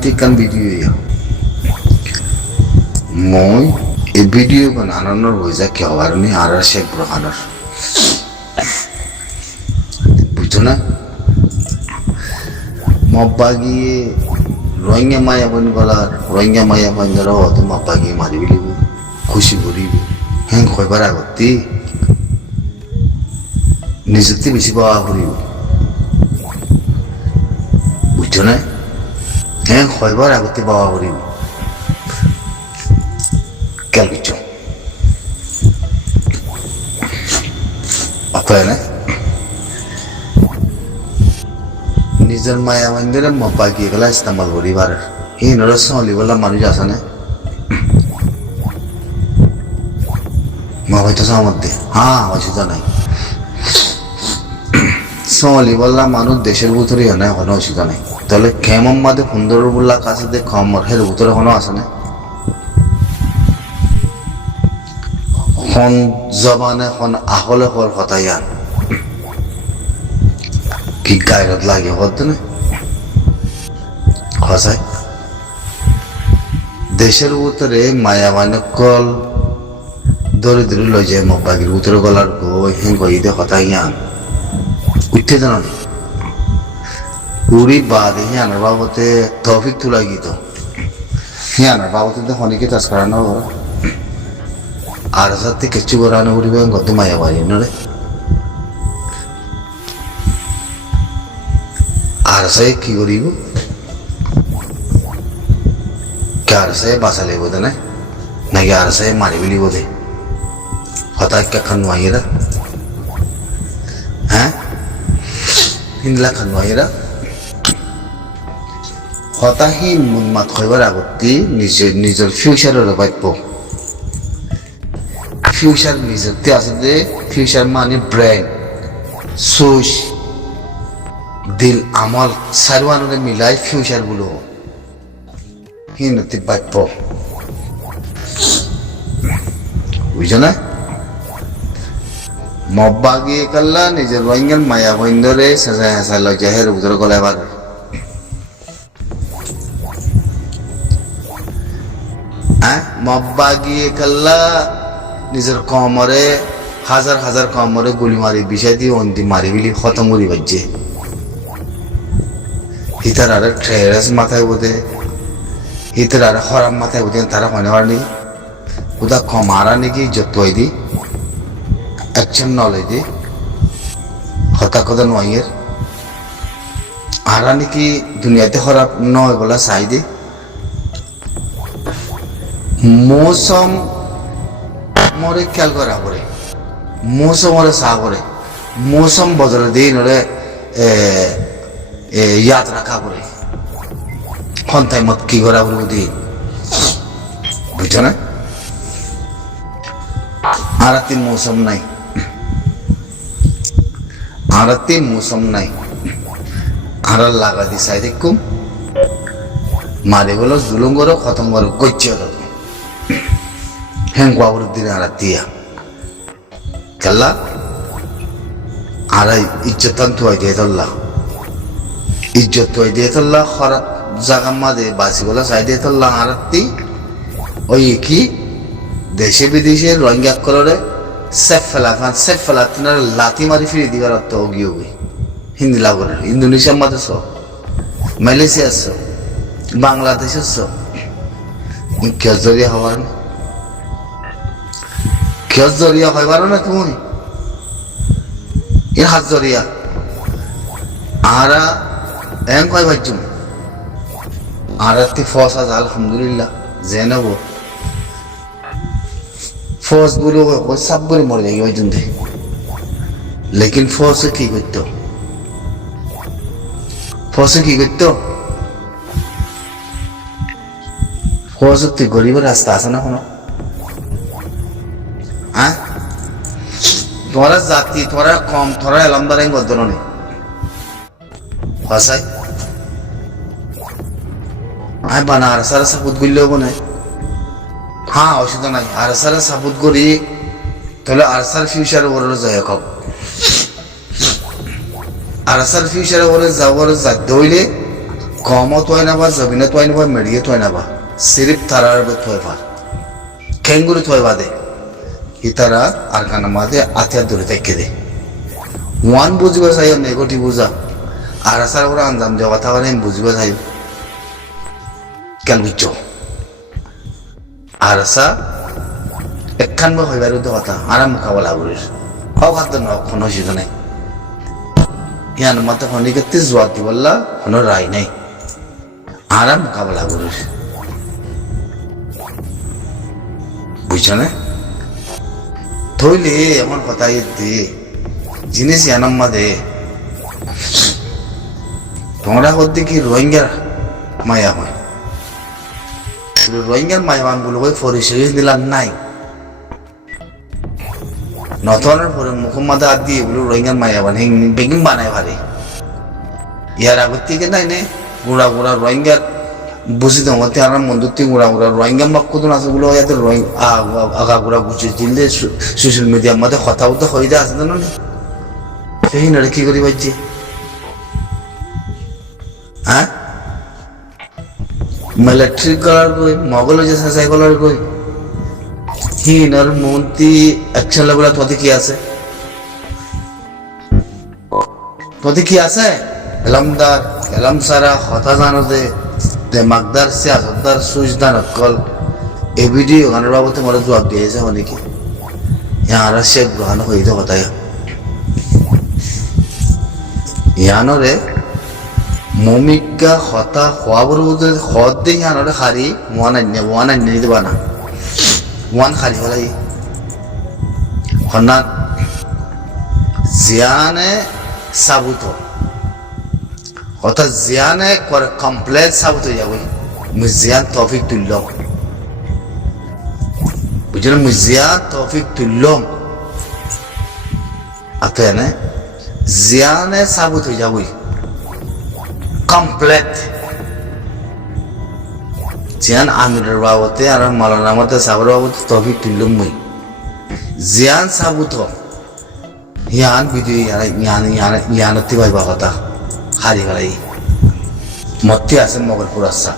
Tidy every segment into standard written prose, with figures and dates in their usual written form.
kan video ya মই এই video বানানোর হয়ে কি হওয়ার নি আর শেখ ব্রহানার বুঝছো না মব্বাগি রোহিঙ্গা মায়া বন গলার রোহিঙ্গা মায়া বন ধরো তো মব্বাগি মারি বিলিব খুশি করিব হ্যাঁ কয়বার আগতি নিজতে বেশি পাওয়া করিব বুঝছো না হ্যাঁ কয়বার আগতি পাওয়া করিব খেয়াল করছো অপায় না নিজের মায়া মন্দিরে মব্বা গিয়ে গেলা ইস্তেমাল করিবার এই নরস অলিবলা মানুষ আছে না মা হয়তো মধ্যে হ্যাঁ অসুবিধা নাই সলিবলা মানুষ দেশের ভিতরে হয় না কোনো অসুবিধা নাই তাহলে কেমন মাদে সুন্দর বললা কাছে দেখ কমর হের ভিতরে কোনো আছে না খন জবানে খন আহলে হর কথা ইয়ান কি গায়রত লাগে হতো না খসাই দেশের ভিতরে মায়া মানকল ধরে ধরে লই যায় মব্বাগির ভিতরে গলার গই হেন গইতে কথা ইয়ান উঠতে জানো নি উড়ি বাদে হিয়ানার বাবতে তৌফিক তুলা গিত হিয়ানার বাবতে তো অনেকে চাষ করানো করা আর সাথে কিছু করানো উড়িবে কত মায়া বাড়ি নরে আর সে কি করিব কার সে বাসা লেব না নাকি আর সে মারি বিলি বোধে হঠাৎ কাখান মাইয়েরা হ্যাঁ হিন্দলা খান মাইয়েরা হতাহি মুনমাত খয়বার আগতি নিজের ফিউচারের বাইপ ফিউচার নিজেরতে আছে যে ফিউচার মানে ব্রেন সোচ দিল আমল সারওয়ানুরে মিলাই ফিউচার গুলো হিনতি বাইপ বুঝছো না মব্বা গিয়ে কাল্লা নিজের রোহিঙ্গার মায়া বইন্দরে সাজায় হাসায় লজ্জা হের ভিতরে গলায় বার মব্বা গিয়ে কাল্লা নিজের কমরে হাজার হাজার কমরে গুলি মারি বিষয় দিয়ে অন্তি মারি বিলি খতম করি বাজছে হিতার আর ট্রেরাস মাথায় বোধে হিতার আর হরাম মাথায় বোধে তারা মনে পারেনি ওটা কমারা নাকি যত দি অ্যাকশন নলেজ দি হতা কথা নয়ের আরা নাকি দুনিয়াতে খারাপ নয় বলা চাই দি মৌসুম মরে খেয়াল করা করে মৌসুমরে চা করে মৌসুম বদলে দিয়ে নরে ইয়াদ রাখা করে সন্তাই মত কি করা বলে দি বুঝছো না আরাতি মৌসুম নাই আরাতি মৌসুম নাই আর লাগা দি চাই দেখুম মারে গেল জুলুম করো খতম করো কইছে হ্যাঁ বাবুর দিনে আর দিয়া কাল্লা আর ইজ্জতান তুয়াই দিয়ে তোল্লা ইজ্জত তুয়াই দিয়ে তোল্লা খারাপ জাগা মাদে বাসি বলা চাই দিয়ে তোল্লা আরাতি ওই কি দেশে বিদেশে রোহিঙ্গা করে সেফ ফেলা তিনার লাথি মারি ফিরে দিবার অর্থ অগি অগি হিন্দি লাগরে ইন্দোনেশিয়ার মাঝে মালয়েশিয়া বাংলাদেশ জরিয়া হওয়ার কেউ জরিয়া হয় পারো না তুমি এর হাত জরিয়া আরা এম কয় ভাজ্যুম আর ফস আজ আলহামদুলিল্লাহ যে নেব ফস গুলো সব করে মরে যাই ওই জন্য লেকিন ফসে কি করতো ফস তুই গরিবের রাস্তা আছে না কোনো হ্যাঁ তোরা জাতি তোরা কম তোরা এলামদার গদ্দন নেই হসাই আয় বানা আর সারা সাপুত গুললেও বনাই হ্যাঁ অসুবিধা নাই আর সারা সাপুত করি তাহলে আর সার ফিউচার ওর যায় কব আর সার ফিউচার ওর যাওয়ার যাতে হইলে কমত হয় না বা জমিনত হয় না বা মেডিয়েত হয় না বা সিরিফ তারার থয় পার খেঙ্গুরি থয় বাদে ইতারা আর কানা মাঝে আতিয়ার দূরে থেকে দে ওয়ান বুঝিব চাই নেগটিভ বুঝা আর আসার ওরা আঞ্জাম দেওয়া কথা মানে বুঝিব চাই কেন বুঝছ আর আসা একখান বা হইবার কথা আর মোকাবেলা করিস অখাদ্য ন কোনো সেখানে ইয়ান মাথা খনিকে তিস জবাব দিবল্লা কোনো রায় নাই আর মোকাবেলা করিস বুঝছ না থইলে এমন কথা দে জিনিস ইয়ানাম্মা দে তোমরা করতে কি রোহিঙ্গার মায়া হয় রোহিঙ্গার মায়াবান গুলো পরিচয় দিলাম নাই নথনের পরে মুখম্মদ আর দিয়ে বলে রোহিঙ্গার মায়াবান বেগিং বানায় ভারে ইয়ার আগর থেকে নাই নে গুড়া গুড়া রোহিঙ্গার বুঝি তোমাতে আর মন্দুতি গুড়া গুড়া রোহিঙ্গা মক্কদন আছে গুলো ইয়াতে আগা গুড়া বুঝি দিলে সোশ্যাল মিডিয়ার মধ্যে কথা বলতে হয়ে যায় আছে না সেই নড়ে কি করি বাজছে হ্যাঁ মিলিটারি করার কই মগল যে সাসাই করার কই হিনার মন্ত্রী অ্যাকশন লেভেল তোতে কি আছে তোতে কি আছে এলামদার এলাম সারা হতা জানো দে মাকদার সিয়াসতদার সুজদান অকল এই ভিডিও গানের বাবতে মরে জবাব দিয়েছে অনেকে ইয়ারা শেখ গ্রহণ হইতে কথা ইয়ানরে মমিকা হতা হওয়ার হদ দিয়ে ইয়ানরে খারি ওয়ান আন্য দিবা না ওয়ান খালি হলাই হন্না জিয়ানে সাবুত অর্থাৎ জিয়ানে করে কমপ্লেট সাবুত হয়ে যাবো মুই জিয়ান তৌফিক তুললাম বুঝলেন মুই জিয়ান তৌফিক তুললাম আতো এনে জিয়ানে সাবুত হয়ে যাবো কমপ্লেট জিয়ান আমিরের বাবতে আর মালানা মতে সাবর বাবতে তৌফিক তুললাম মুই জিয়ান সাবুত ইয়ান ভিডিও ইয়ানতি ভাই বাবাতা হারি গলাই মত্তি আছে মগলপুর আসা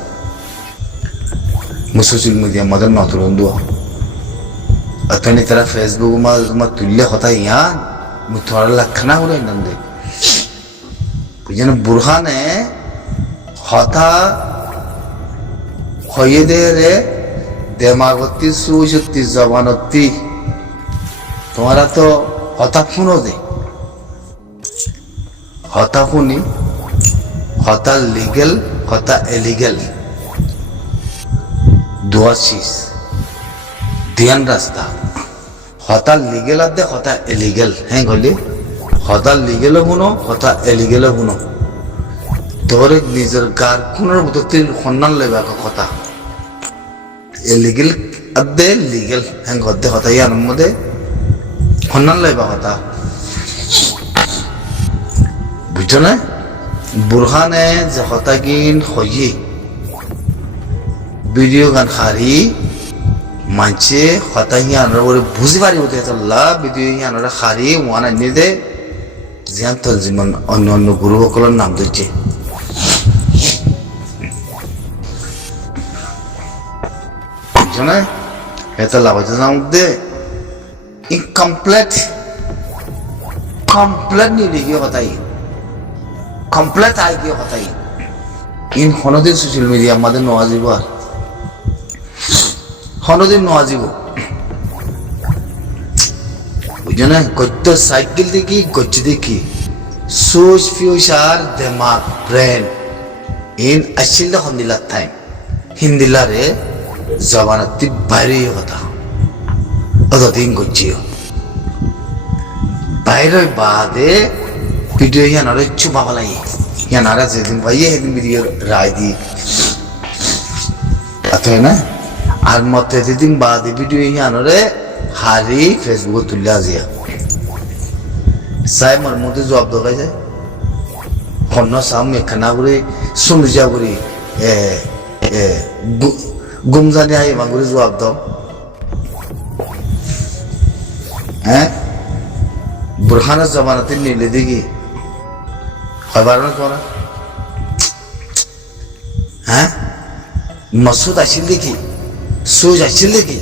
মু সোশ্যাল মিডিয়া মধ্যে নতুন দোয়া আপনি তারা ফেসবুক মা তুললে কথা ইয়ান মু থোড়া লক্ষণা হলো নন্দে বুঝেন বুরহানে হতা হয়ে দে রে দেমাগতি সুশক্তি জবানতি তোমারা তো হতা শুনো দে হতা শুনি হতা লিগেল হতা এলিগেল দুয়া চিজ দিয়ান রাস্তা হতা লিগেল আদে হতা এলিগেল হ্যাঁ গলি হতা লিগেল শুনো হতা এলিগেল শুনো তোর নিজের গার খুনের মধ্যে সন্ধান লইবা কথা এলিগেল আদে লিগেল হ্যাঁ গদে হতা ইয়ার মধ্যে সন্ধান লইবা কথা বুঝছো না বুরহানে যে হতাগিন হইয়ে ভিডিও গান খারি মানছে হতাহি আনার বুঝি পারি হতে ভিডিও আনারা খারি ওয়ান আনি দে জিয়ান তোর জীবন অন্য অন্য গুরুসকলের নাম ধরছে বুঝছো না এটা লাভাতে যাও দে ইনকমপ্লিট নিয়ে লিখিয়ে কথাই কমপ্লিট আই গিয়ে কথাই ইন হনদিন সোশ্যাল মিডিয়া আমাদের নওয়াজিব আর হনদিন নওয়াজিব বুঝছো না কত সাইকেল দেখি গচ্ছি দেখি সোচ future দেমাগ brain in Aseel হন্দিলা time হিন্দিলারে জবানতি বাইরে কথা অতদিন গচ্ছিও বাইরে বাদে ভিডিও ইয়ানারে চুপা ফেলাই ইয়ানারা যেদিন পাইয়ে সেদিন ভিডিও রায় দি আছে না আর মতে যেদিন বাদে ভিডিও ইয়ানারে হারি ফেসবুকে তুললে আজিয়া চাই মোর মধ্যে জবাব দোকাই যায় হন্য চাম মেখানা করে সুমিজা করে গুমজানি আই মাগুরি জবাব দাও হ্যাঁ বুরহানের জমানাতে নিলে দেখি হয় পারো না তোমরা হ্যাঁ মসুদ আসিল দেখি সুজ আসিল দেখি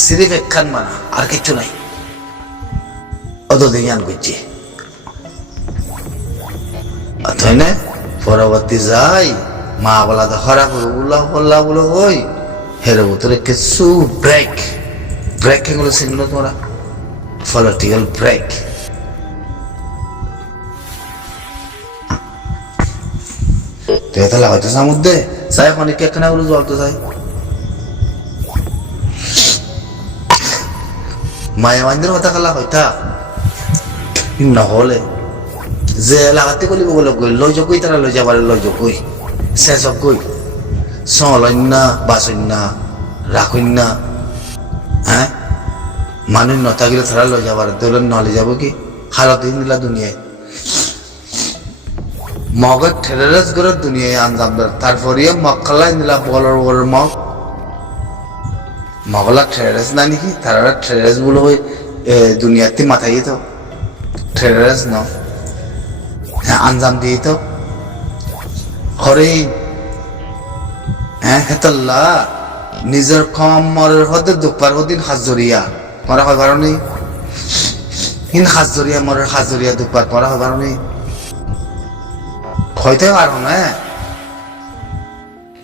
সিরিফ এক খান মানা আর কিছু নাই অত জ্ঞান করছে তাই না পরবর্তী যাই মা বলা তো হরা বললা বলো ওই হের ভিতরে কিছু ব্রেক এগুলো সেগুলো তোমরা পলিটিক্যাল ব্রেক তো এটা লাগাইতে মধ্যে চাই অনেক একখানা গুলো জ্বলতে চাই মায়া মাইন্দের কথা কালা হইতা নহলে যে লাগাতে গলি বলে গই লই যকই তারা লই যাবার লই যকই শেষ গই সলন্যা বাসন্যা রাখন্যা হ্যাঁ মানুষ নথাগিলে তারা লই যাবার দৌলত নহলে যাব কি হালত দিন দিলা দুনিয়ায় মগের ঠেরেস করে দুনিয়ায় আঞ্জাম দেয় তারপরে মক্কালাই নিলা বলর মগলা ঠেরেস না নাকি তারা ঠেরেস বলে ওই দুনিয়াতে মাথায় তো ঠেরেস ন আঞ্জাম দিয়ে তো হরে হ্যাঁ হেতাল্লা নিজের কমরের হতে দুপার হদিন হাজরিয়া করা হয় বারণি হিন হাজরিয়া মরের হাজরিয়া দুপার করা হয় বারণি হইতে পারো না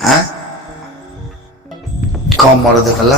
হ্যাঁ কম মরে দেখাল্লা